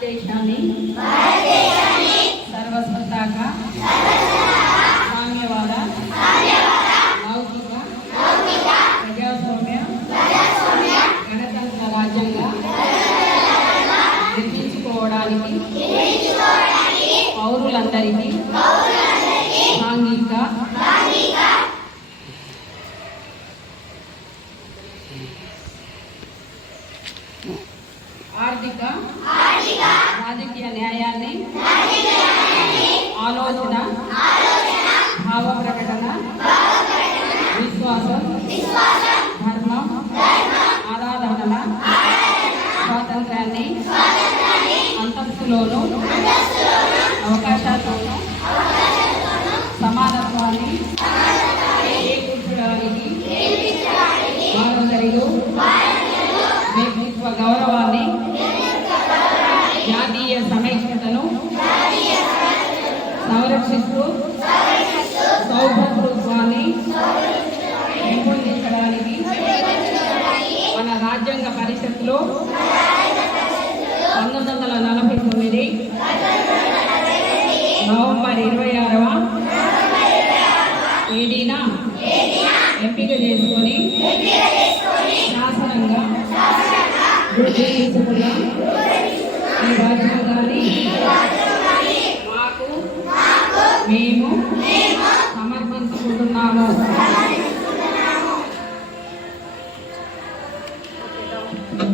భారతదేశాన్ని సర్వసత్తాక సామ్యవాద లౌకిక ప్రజాస్వామ్య గణతంత్ర రాజ్యంగా నిర్మించుకోవడానికి పౌరులందరికీ సాంఘిక ఆర్థిక రాజకీయ న్యాయాన్ని ఆలోచన భావ ప్రకటన విశ్వాసం ధర్మం ఆరాధన స్వాతంత్రాన్ని అంతస్తులోను అవకాశాలతోనూ సమానత్వాన్ని ఏకూర్చడానికి మానవులకు గౌరవ జాతీయ సమైక్యతను సంరక్షిస్తూ సౌభద్రత్వాన్ని పెంపొందించడానికి మన రాజ్యాంగ పరిషత్లో పంతొమ్మిది వందల నలభై తొమ్మిది నవంబర్ ఇరవై ఆరవ తేదీన ఎంపిక చేసుకొని శాసనంగా గుర్తు ఈ మేము సమర్పించుకుంటున్నాము.